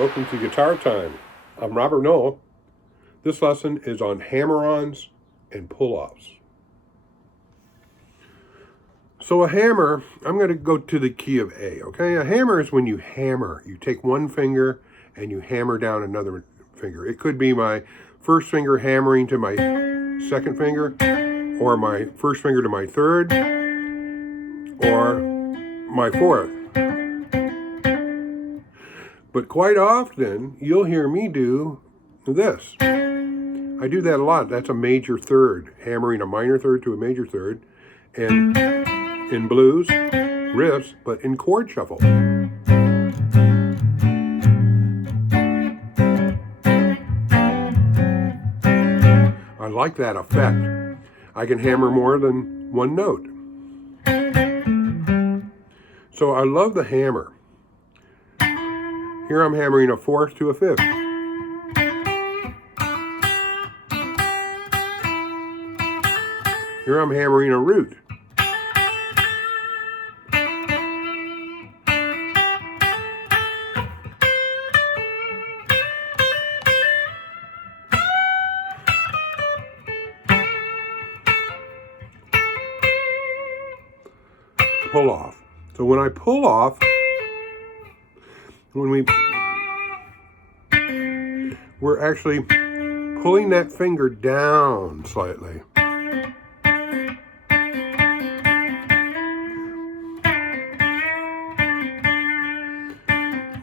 welcome to Guitar Time. I'm Robert Knoll. This lesson is on hammer-ons and pull-offs. So a hammer, I'm going to go to the key of A, okay? A hammer is when you hammer. You take one finger and you hammer down another finger. It could be my first finger hammering to my second finger, or my first finger to my third, or my fourth. But quite often, you'll hear me do this. I do that a lot. That's a major third, hammering a minor third to a major third, and in blues, riffs, but in chord shuffle. I like that effect. I can hammer more than one note. So I love the hammer. Here I'm hammering a fourth to a fifth. Here I'm hammering a root. Pull off. So when I pull off, we're actually pulling that finger down slightly.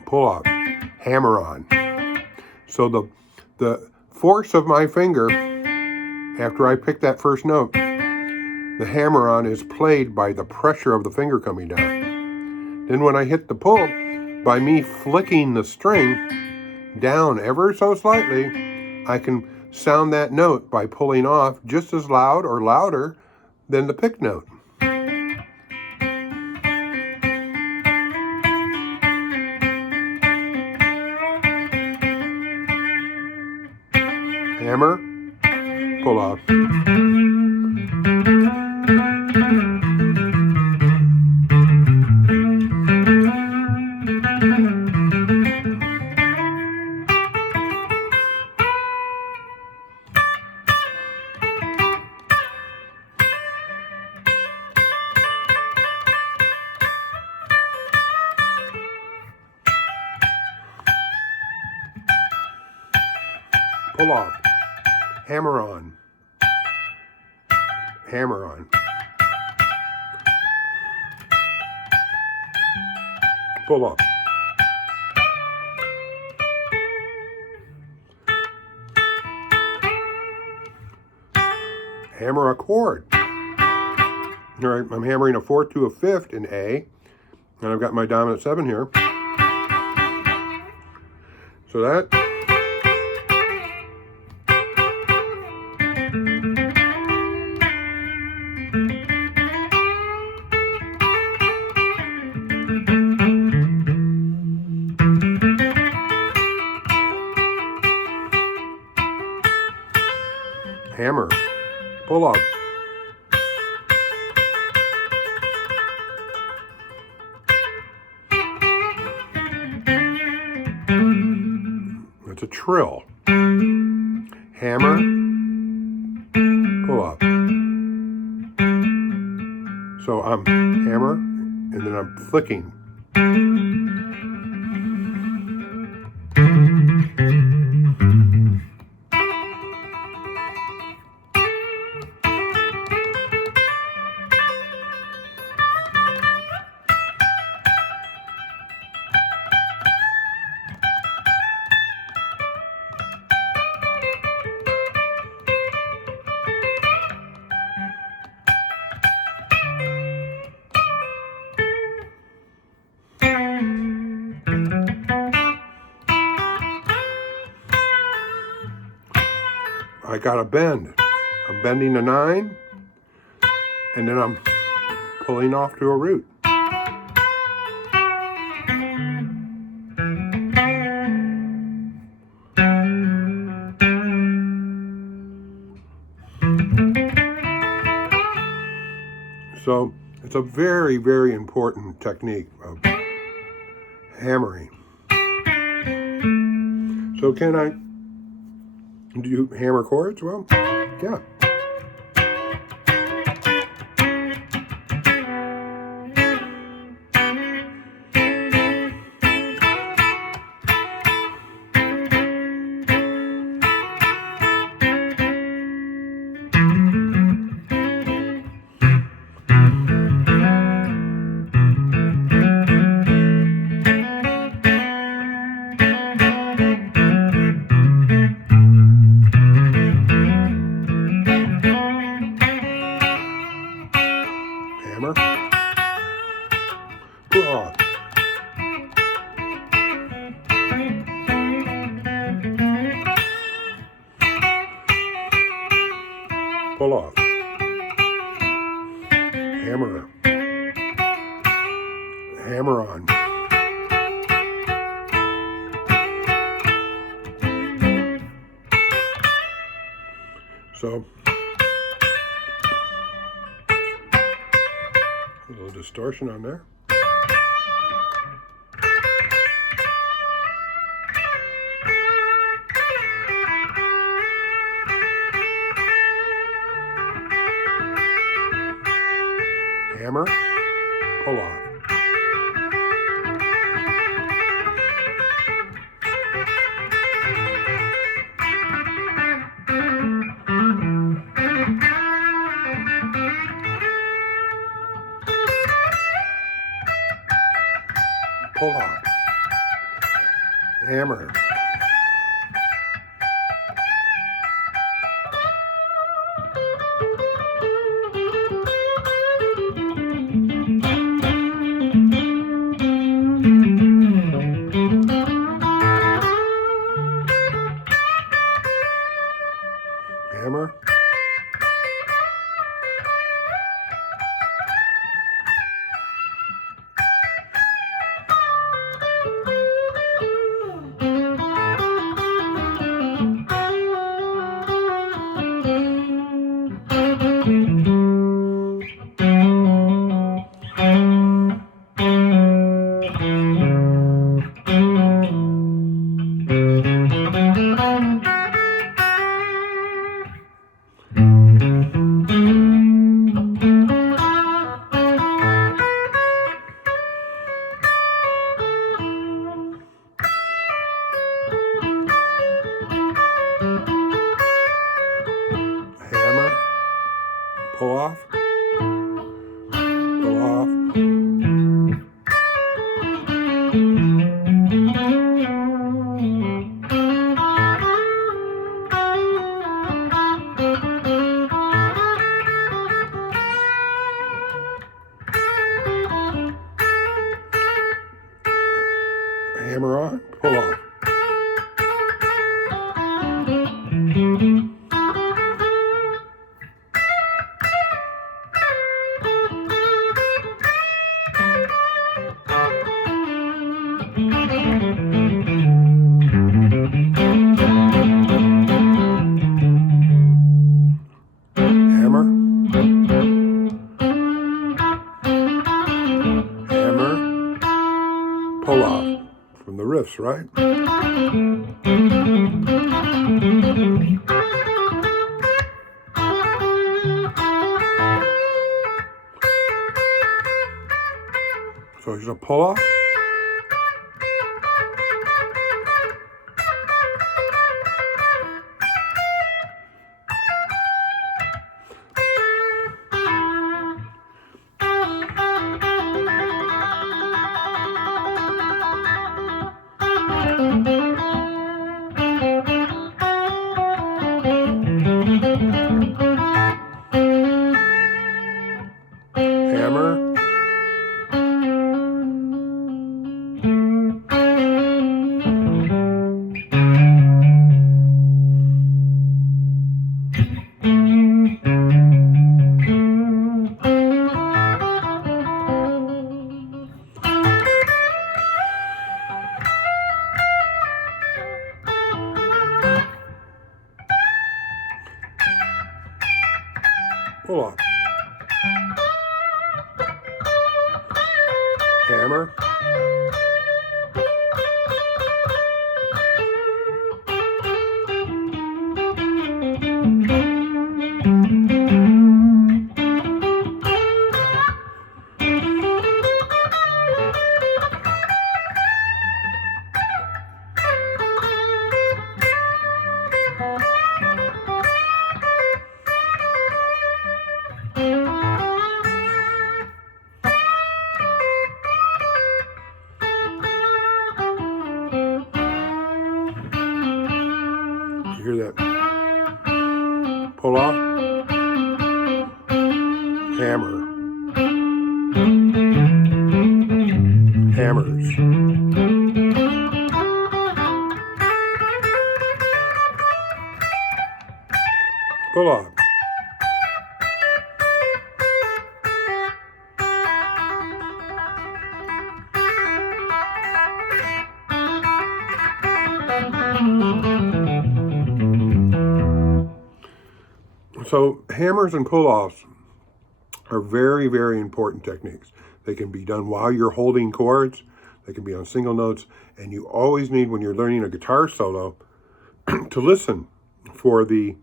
Pull off, hammer on. So the force of my finger, after I pick that first note, the hammer on is played by the pressure of the finger coming down. Then when I hit the pull, by me flicking the string down ever so slightly, I can sound that note by pulling off just as loud or louder than the pick note. Hammer, pull off. Pull off, hammer on, hammer on, pull off, hammer a chord. All right, I'm hammering a fourth to a fifth in A, and I've got my dominant 7 here. So that hammer, pull off. It's a trill. Hammer, pull off. So I'm hammer, and then I'm flicking. I got a bend. I'm bending a 9, and then I'm pulling off to a root. So it's a very, very important technique of hammering. So can I do hammer chords? Well, yeah. Hammer. Pull off. Pull off. Hammer. Hammer on. So, a little distortion on there. Hammer, pull off. Pull off. Hammer. Hammer. Pull off. Pull off. Hammer on. Pull off. Hammer. Hammer. Pull off. From the riffs, right? So here's a pull off. Hammer. Pull off. Hammer. hear that? Pull off. Hammer. Hammers. Pull off. So hammers and pull-offs are very, very important techniques. They can be done while you're holding chords. They can be on single notes. And you always need, when you're learning a guitar solo, to listen for the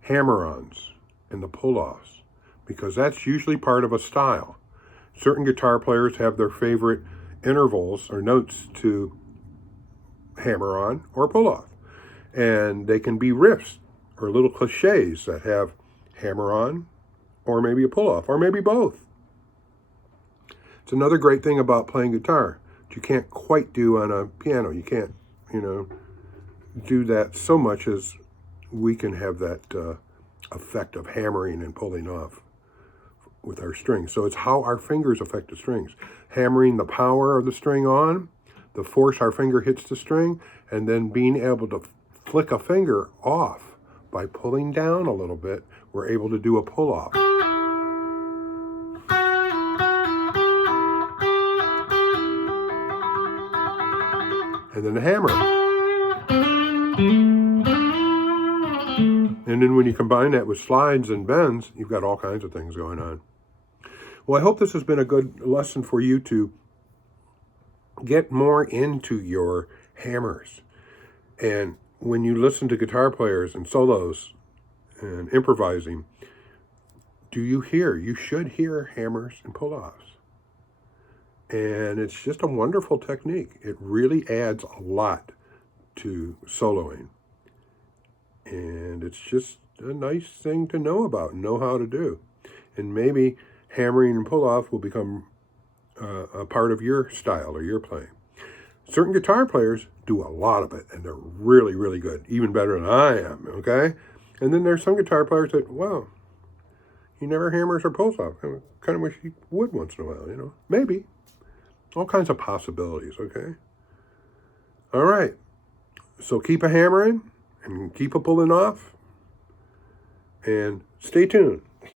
hammer-ons and the pull-offs, because that's usually part of a style. Certain guitar players have their favorite intervals or notes to hammer on or pull off. And they can be riffs or little cliches that have hammer on or maybe a pull off or maybe both. It's another great thing about playing guitar that you can't quite do on a piano. You can't, do that so much as we can have that effect of hammering and pulling off with our strings. So it's how our fingers affect the strings. Hammering the power of the string on, the force our finger hits the string, and then being able to flick a finger off by pulling down a little bit, we're able to do a pull off. And then a hammer. And then when you combine that with slides and bends, you've got all kinds of things going on. Well, I hope this has been a good lesson for you to get more into your hammers. And when you listen to guitar players and solos and improvising, do you hear? You should hear hammers and pull-offs. And it's just a wonderful technique. It really adds a lot to soloing. And it's just a nice thing to know about and know how to do. And maybe hammering and pull-off will become a part of your style or your playing. Certain guitar players do a lot of it, and they're really, really good, even better than I am, okay? And then there's some guitar players that, well, he never hammers or pulls off. I kind of wish he would once in a while, Maybe. All kinds of possibilities, okay? All right. So keep a hammering and keep a pulling off, and stay tuned.